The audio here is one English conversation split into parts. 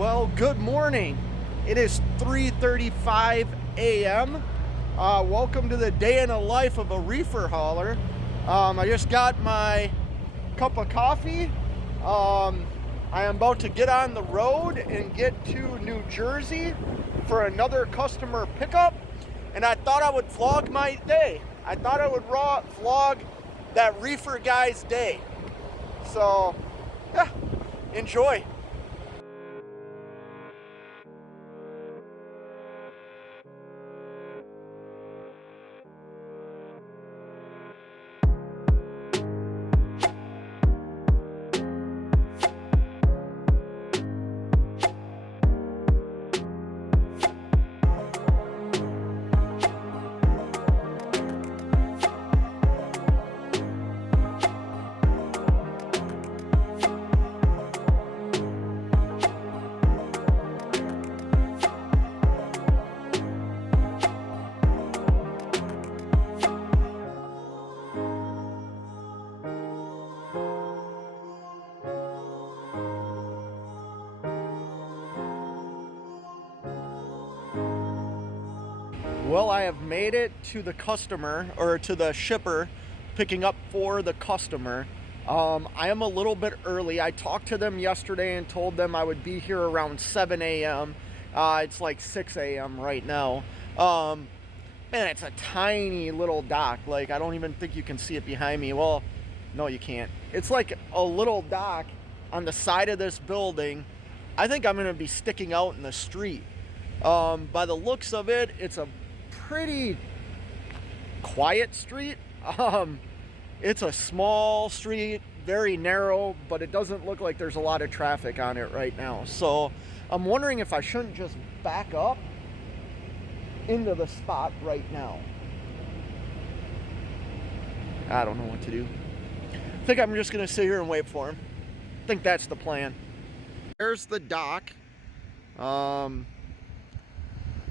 Well, good morning. It is 3:35 a.m. Welcome to the day in the life of a reefer hauler. I just got my cup of coffee. I am about to get on the road and get to New Jersey for another customer pickup. And I thought I would vlog my day. I thought I would vlog that reefer guy's day. So, yeah, enjoy. Well, I have made it to the customer, or to the shipper, picking up for the customer. I am a little bit early. I talked to them yesterday and told them I would be here around 7 a.m. It's like 6 a.m. right now. Man, it's a tiny little dock. Like, I don't even think you can see it behind me. Well, no, you can't. It's like a little dock on the side of this building. I think I'm going to be sticking out in the street. By the looks of it, it's a pretty quiet street. It's a small street, very narrow, but it doesn't look like there's a lot of traffic on it right now. So I'm wondering if I shouldn't just back up into the spot right now. I don't know what to do. I think I'm just gonna sit here and wait for him. I think that's the plan. There's the dock.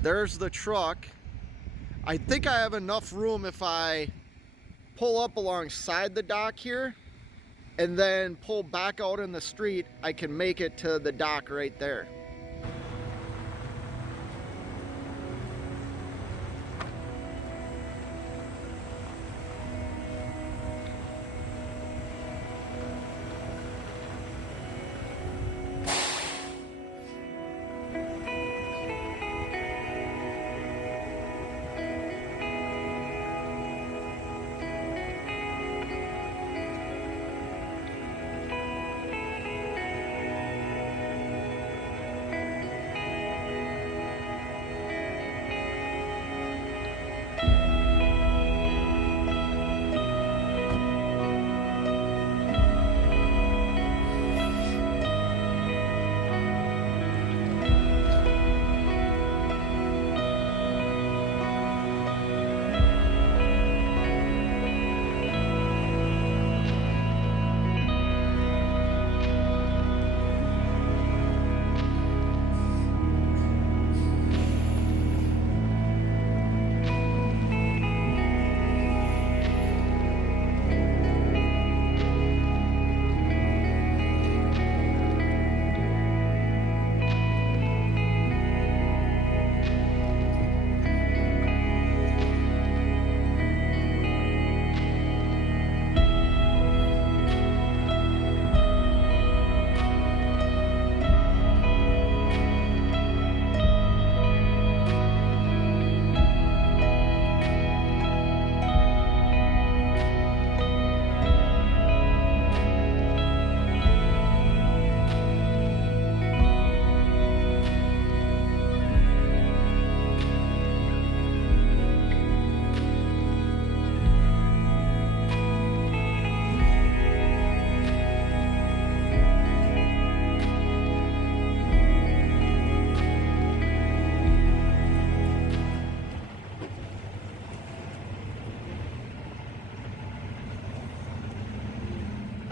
There's the truck. I think I have enough room if I pull up alongside the dock here and then pull back out in the street, I can make it to the dock right there.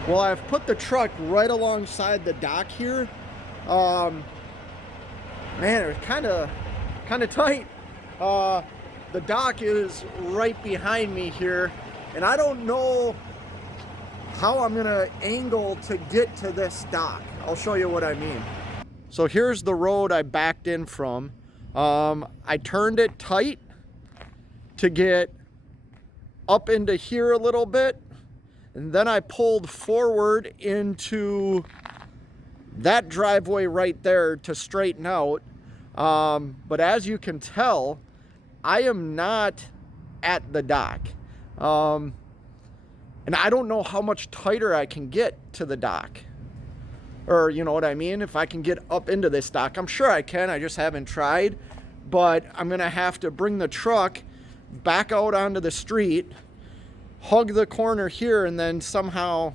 Well, I've put the truck right alongside the dock here. Man, it's kind of tight. The dock is right behind me here, and I don't know how I'm gonna angle to get to this dock. I'll show you what I mean. So here's the road I backed in from. I turned it tight to get up into here a little bit, and then I pulled forward into that driveway right there to straighten out. But as you can tell, I am not at the dock. And I don't know how much tighter I can get to the dock. Or, you know what I mean? If I can get up into this dock, I'm sure I can. I just haven't tried. But I'm going to have to bring the truck back out onto the street, hug the corner here, and then somehow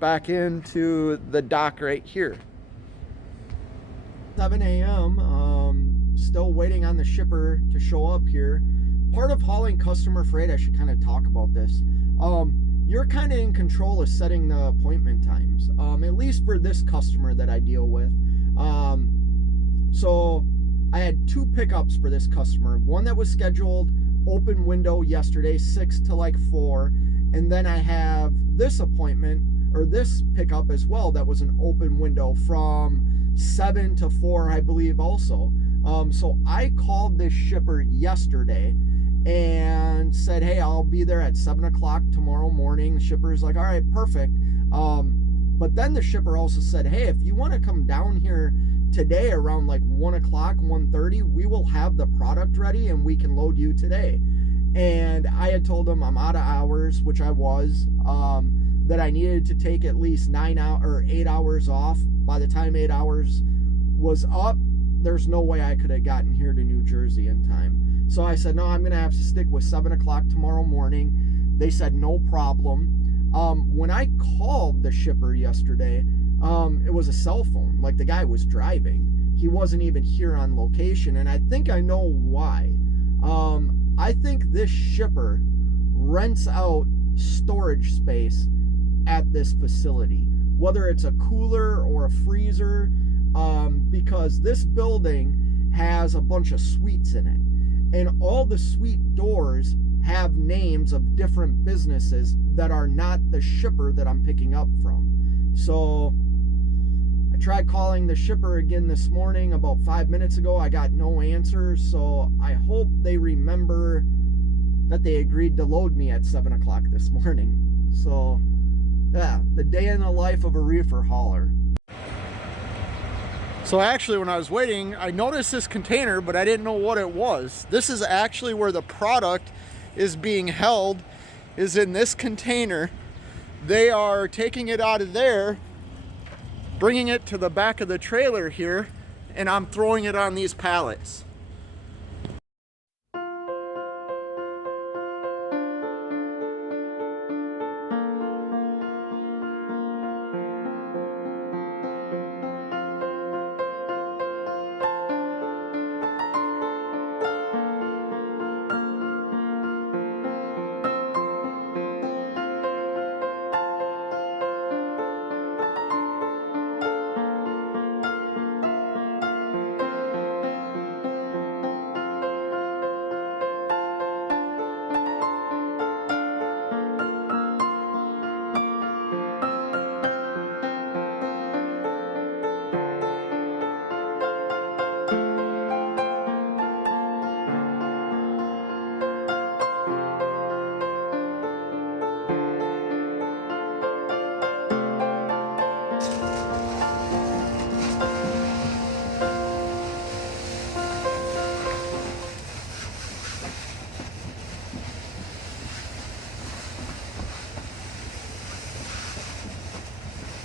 back into the dock right here. 7 a.m. Still waiting on the shipper to show up here. Part of hauling customer freight, I should kind of talk about this. You're kind of in control of setting the appointment times, at least for this customer that I deal with. So I had 2 pickups for this customer. One that was scheduled open window yesterday, 6 to like 4. And then I have this appointment, or this pickup as well, that was an open window from 7 to 4, I believe also. So I called this shipper yesterday and said, hey, I'll be there at 7 o'clock tomorrow morning. The shipper's like, all right, perfect. But then the shipper also said, hey, if you want to come down here today around like 1 o'clock, 1:30, we will have the product ready and we can load you today. And I had told him I'm out of hours, which I was, that I needed to take at least 8 hours off. By the time 8 hours was up, there's no way I could have gotten here to New Jersey in time. So I said, no, I'm going to have to stick with 7 o'clock tomorrow morning. They said, no problem. When I called the shipper yesterday, it was a cell phone. Like, the guy was driving. He wasn't even here on location, and I think I know why. I think this shipper rents out storage space at this facility, whether it's a cooler or a freezer, because this building has a bunch of suites in it. And all the suite doors have names of different businesses that are not the shipper that I'm picking up from. So I tried calling the shipper again this morning about 5 minutes ago. I got no answer. So I hope they remember that they agreed to load me at 7 o'clock this morning. So yeah, the day in the life of a reefer hauler. So actually, when I was waiting, I noticed this container, but I didn't know what it was. This is actually where the product is being held, is in this container. They are taking it out of there, bringing it to the back of the trailer here, and I'm throwing it on these pallets.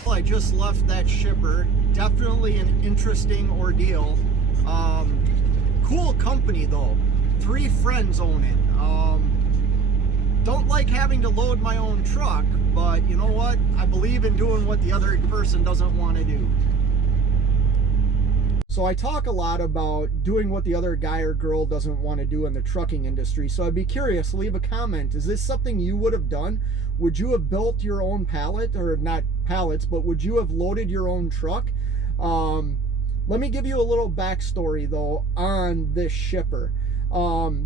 I just left that shipper. Definitely an interesting ordeal. Cool company though. 3 friends own it. Don't like having to load my own truck, but you know what? I believe in doing what the other person doesn't want to do. So I talk a lot about doing what the other guy or girl doesn't want to do in the trucking industry. So I'd be curious, leave a comment. Is this something you would have done? Would you have built your own pallet, or not pallets, but would you have loaded your own truck? Let me give you a little backstory though on this shipper.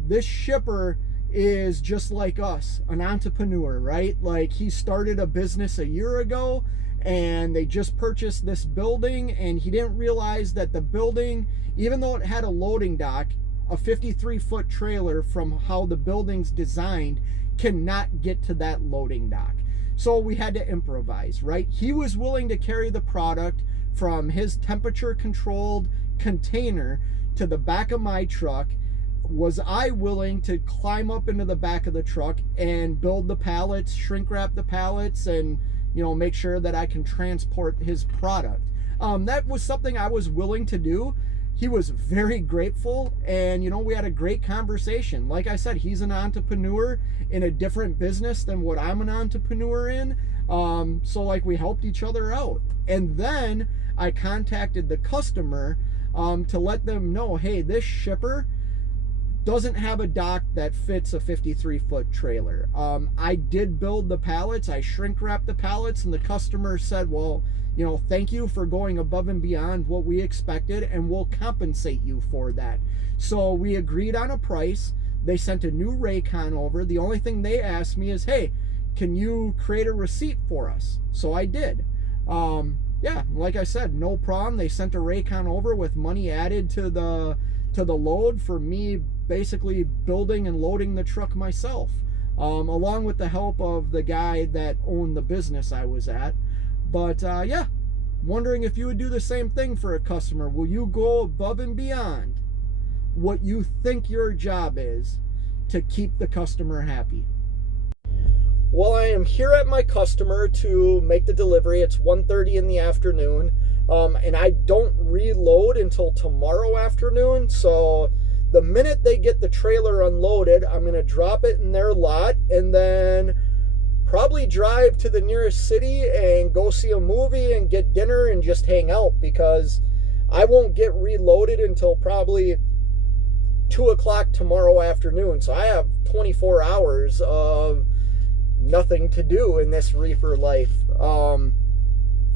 This shipper is just like us, an entrepreneur, right? Like, he started a business a year ago and they just purchased this building, and he didn't realize that the building, even though it had a loading dock, a 53-foot trailer from how the building's designed cannot get to that loading dock. So we had to improvise, right? He was willing to carry the product from his temperature controlled container to the back of my truck. Was I willing to climb up into the back of the truck and build the pallets, shrink wrap the pallets, and make sure that I can transport his product? That was something I was willing to do. He was very grateful, and we had a great conversation. Like I said, he's an entrepreneur in a different business than what I'm an entrepreneur in. So like we helped each other out. And then I contacted the customer to let them know, hey, this shipper doesn't have a dock that fits a 53-foot trailer. I did build the pallets, I shrink wrapped the pallets, and the customer said, well, thank you for going above and beyond what we expected, and we'll compensate you for that. So we agreed on a price. They sent a new Raycon over. The only thing they asked me is, hey, can you create a receipt for us? So I did. Yeah, like I said, no problem. They sent a Raycon over with money added to the load for me basically building and loading the truck myself, along with the help of the guy that owned the business I was at. But yeah, wondering if you would do the same thing for a customer. Will you go above and beyond what you think your job is to keep the customer happy? Well, I am here at my customer to make the delivery. It's 1:30 in the afternoon, and I don't reload until tomorrow afternoon. So the minute they get the trailer unloaded, I'm going to drop it in their lot and then probably drive to the nearest city and go see a movie and get dinner and just hang out, because I won't get reloaded until probably 2 o'clock tomorrow afternoon. So I have 24 hours of nothing to do in this reefer life.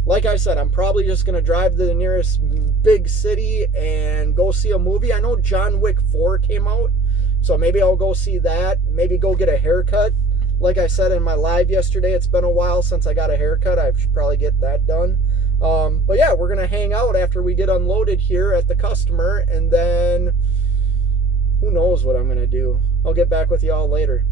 Like I said, I'm probably just going to drive to the nearest big city and go see a movie. I know John Wick 4 came out, so maybe I'll go see that. Maybe go get a haircut. Like I said in my live yesterday, it's been a while since I got a haircut. I should probably get that done. But yeah, we're going to hang out after we get unloaded here at the customer, and then who knows what I'm going to do. I'll get back with y'all later.